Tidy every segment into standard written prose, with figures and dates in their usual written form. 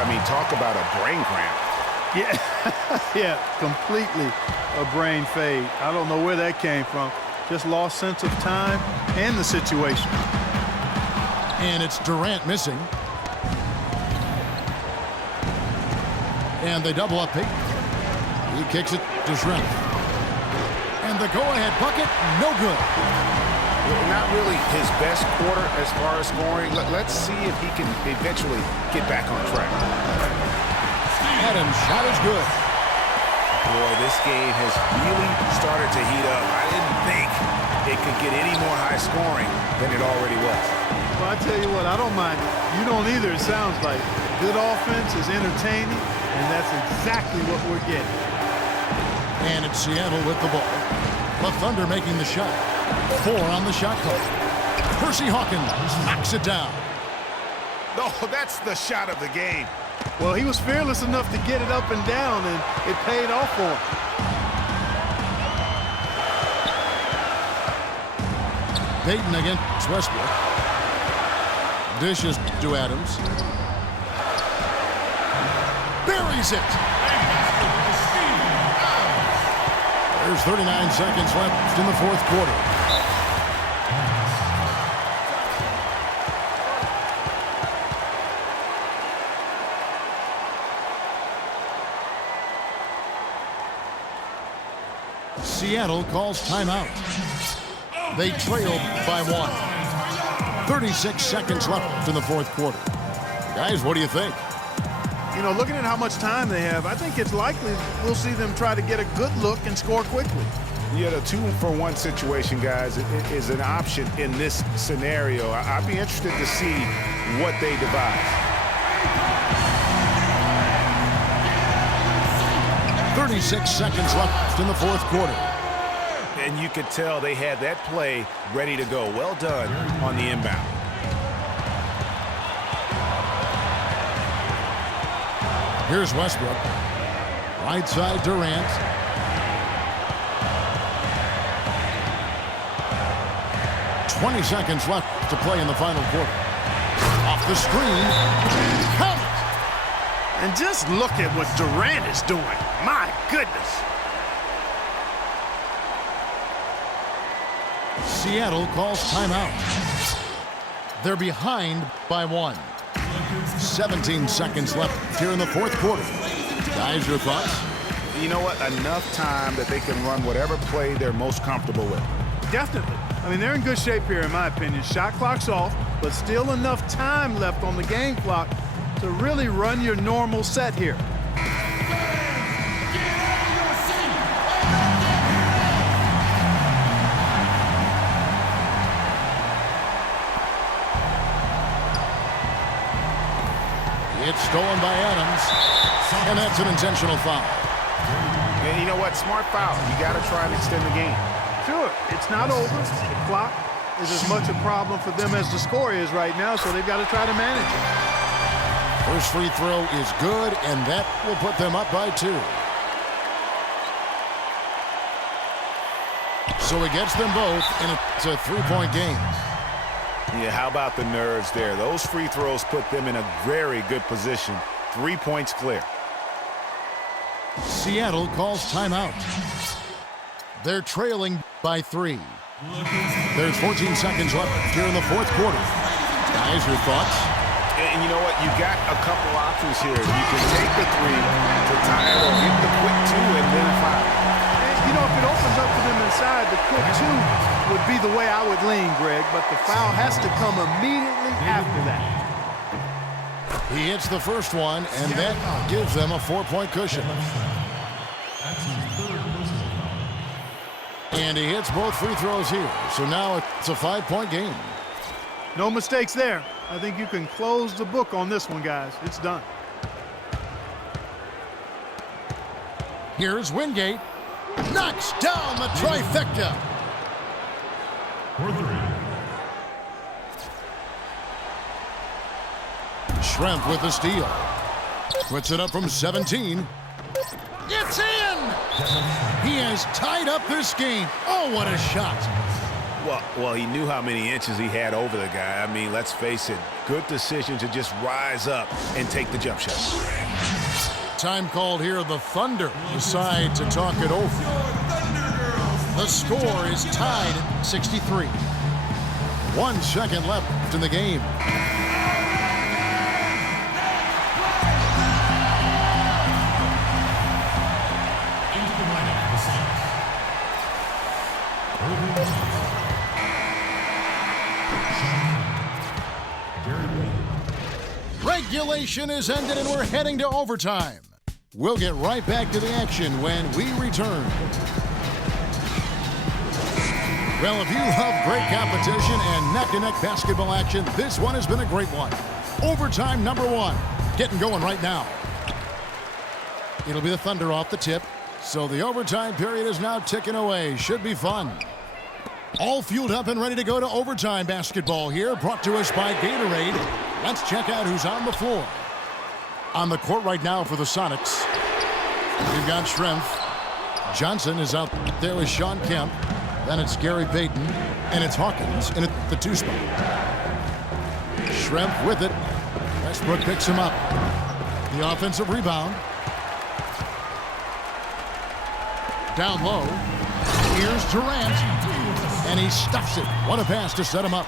I mean, talk about a brain cramp. Yeah, yeah, completely a brain fade. I don't know where that came from. Just lost sense of time and the situation. And it's Durant missing. And they double up Payton. He kicks it to Schrempf. And the go-ahead bucket, no good. Not really his best quarter as far as scoring. Let's see if he can eventually get back on track. Adams' shot is good. Boy, this game has really started to heat up. I didn't think it could get any more high scoring than it already was. Well, I tell you what, I don't mind it. You don't either, it sounds like. Good offense is entertaining, and that's exactly what we're getting. And it's Seattle with the ball. The Thunder making the shot. 4 on the shot clock. Percy Hawkins knocks it down. No, that's the shot of the game. Well, he was fearless enough to get it up and down, and it paid off for him. Payton against Westbrook. Dishes to Adams. Buries it. There's 39 seconds left in the fourth quarter. Seattle calls timeout. They trail by 1. 36 seconds left in the fourth quarter. Guys, what do you think? You know, looking at how much time they have, I think it's likely we'll see them try to get a good look and score quickly. Yeah, the 2-for-1 situation, guys, is an option in this scenario. I'd be interested to see what they devise. 36 seconds left in the fourth quarter. And you could tell they had that play ready to go. Well done on the inbound. Here's Westbrook. Right side, Durant. "20 seconds left to play in the final quarter. Off the screen. Count it! And just look at what Durant is doing. My goodness. Seattle calls timeout. They're behind by 1. 17 seconds left here in the fourth quarter. Guys, your thoughts? You know what? Enough time that they can run whatever play they're most comfortable with. Definitely. I mean, they're in good shape here, in my opinion. Shot clock's off, but still enough time left on the game clock to really run your normal set here. It's stolen by Adams, and that's an intentional foul. And you know what? Smart foul. You got to try and extend the game. Sure, it's not over. The clock is as much a problem for them as the score is right now, so they've got to try to manage it. First free throw is good, and that will put them up by 2. So he gets them both, and it's a 3-point game. Yeah, how about the nerves there? Those free throws put them in a very good position. 3 points clear. Seattle calls timeout. They're trailing by 3. There's 14 seconds left here in the fourth quarter. Guys, your thoughts? And you know what? You got a couple options here. You can take the 3 to tie it or get the quick 2 and then foul. And, you know, if it opens up for them inside, the quick 2 would be the way I would lean, Greg, but the foul has to come immediately after that. He hits the first one, and that gives them a 4-point cushion. And he hits both free throws here, so now it's a 5-point game. No mistakes there. I think you can close the book on this one, guys. It's done. Here's Wingate. Knocks down the trifecta. Schrempf with the steal. Puts it up from 17. It's in! He has tied up this game. Oh, what a shot. Well, he knew how many inches he had over the guy. I mean, let's face it, good decision to just rise up and take the jump shot. Time called here. The Thunder decide to talk it over. The score is tied at 63. 1 second left in the game. Regulation is ended and we're heading to overtime. We'll get right back to the action when we return. Well, if you love great competition and neck-to-neck basketball action, this one has been a great one. Overtime number 1. Getting going right now. It'll be the Thunder off the tip. So the overtime period is now ticking away. Should be fun. All fueled up and ready to go to overtime basketball here, brought to us by Gatorade. Let's check out who's on the floor. On the court right now for the Sonics, we've got Schrempf. Johnson is out there with Sean Kemp. Then it's Gary Payton, and it's Hawkins in at the 2 spot. Schrempf with it. Westbrook picks him up. The offensive rebound. Down low. Here's Durant. And he stuffs it. What a pass to set him up.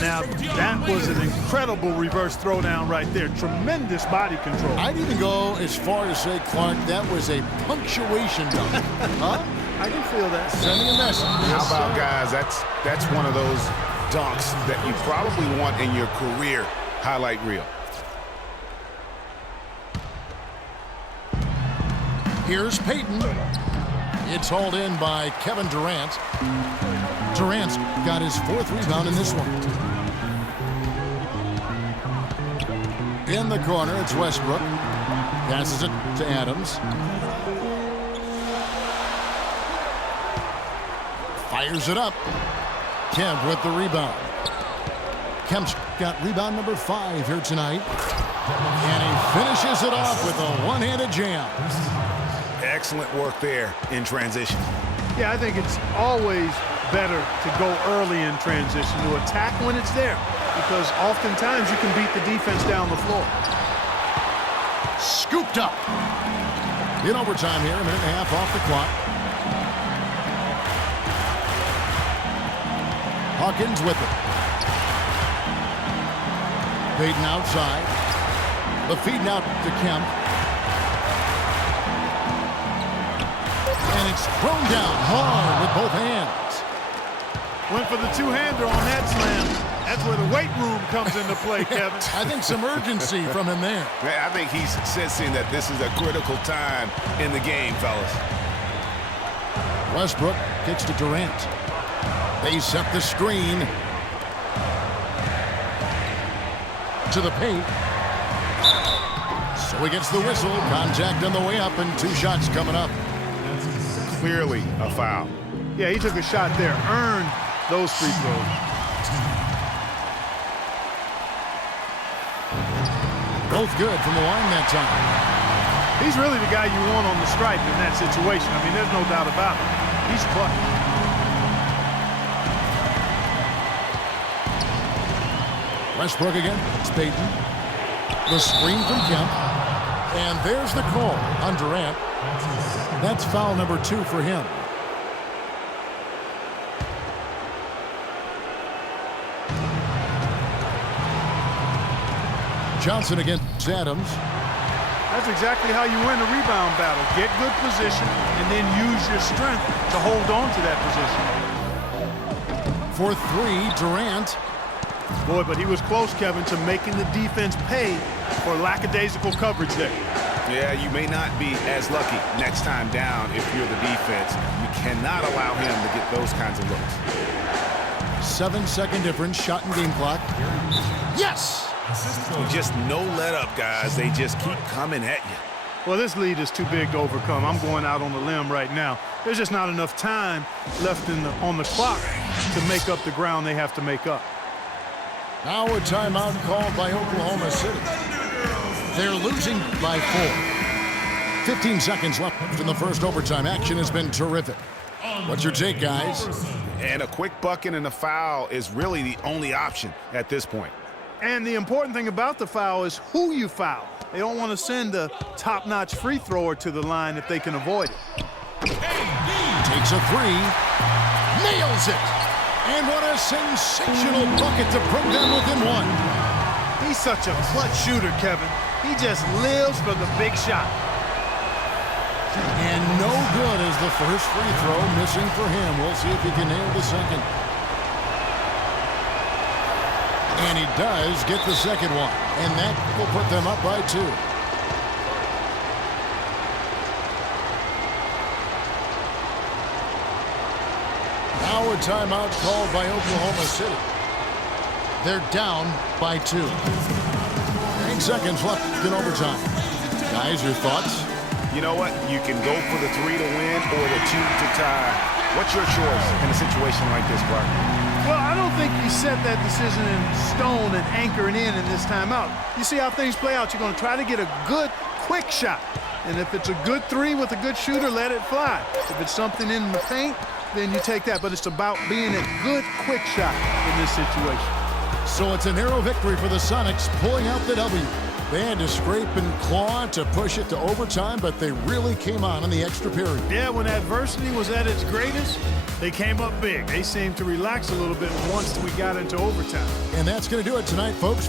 Now, that was an incredible reverse throwdown right there. Tremendous body control. I'd even go as far as say, Clark, that was a punctuation dunk. Huh? I can feel that. Sending a message. How about, guys, that's one of those dunks that you probably want in your career highlight reel. Here's Payton. It's hauled in by Kevin Durant. Durant's got his 4th rebound in this one. In the corner, it's Westbrook. Passes it to Adams. Fires it up. Kemp with the rebound. Kemp's got rebound number 5 here tonight. And he finishes it off with a one-handed jam. Excellent work there in transition. Yeah, I think it's always better to go early in transition, to attack when it's there, because oftentimes you can beat the defense down the floor. Scooped up. In overtime here, a minute and a half off the clock. Hawkins with it. Payton outside. The feed now to Kemp. And it's thrown down hard with both hands. Went for the two-hander on that slam. That's where the weight room comes into play, Kevin. I think some urgency from him there. I think he's sensing that this is a critical time in the game, fellas. Westbrook kicks to Durant. They set the screen. To the paint. So he gets the whistle. Contact on the way up and 2 shots coming up. Clearly a foul. Yeah, he took a shot there. Earned those free throws. Both good from the line that time. He's really the guy you want on the stripe in that situation. I mean, there's no doubt about it. He's clutch. Westbrook again. It's Payton. The screen from Kemp. And there's the call on Durant. That's foul number 2 for him. Johnson against Adams. That's exactly how you win a rebound battle. Get good position and then use your strength to hold on to that position. For 3, Durant. Boy, but he was close, Kevin, to making the defense pay for lackadaisical coverage there. Yeah, you may not be as lucky next time down if you're the defense. You cannot allow him to get those kinds of looks. 7-second difference, shot and game clock. Yes! Just no let up, guys. They just keep coming at you. Well, this lead is too big to overcome. I'm going out on the limb right now. There's just not enough time left on the clock to make up the ground they have to make up. Now a timeout called by Oklahoma City. They're losing by 4. 15 seconds left in the first overtime. Action has been terrific. What's your take, guys? And a quick bucket and a foul is really the only option at this point. And the important thing about the foul is who you foul. They don't want to send a top-notch free thrower to the line if they can avoid it. Takes a three, nails it, and what a sensational bucket to put them within one. He's such a clutch shooter, Kevin. He just lives for the big shot. And no good as the first free throw missing for him. We'll see if he can nail the second. And he does get the second one, and that will put them up by 2. Now a timeout called by Oklahoma City. They're down by 2. 9 seconds left in overtime. Guys, your thoughts? You know what? You can go for the 3 to win or the 2 to tie. What's your choice in a situation like this, Clark? Well, I don't think you set that decision in stone and anchor it in this timeout. You see how things play out. You're going to try to get a good, quick shot. And if it's a good 3 with a good shooter, let it fly. If it's something in the paint, then you take that. But it's about being a good, quick shot in this situation. So it's a narrow victory for the Sonics, pulling out the W. They had to scrape and claw to push it to overtime, but they really came on in the extra period. Yeah, when adversity was at its greatest, they came up big. They seemed to relax a little bit once we got into overtime. And that's going to do it tonight, folks.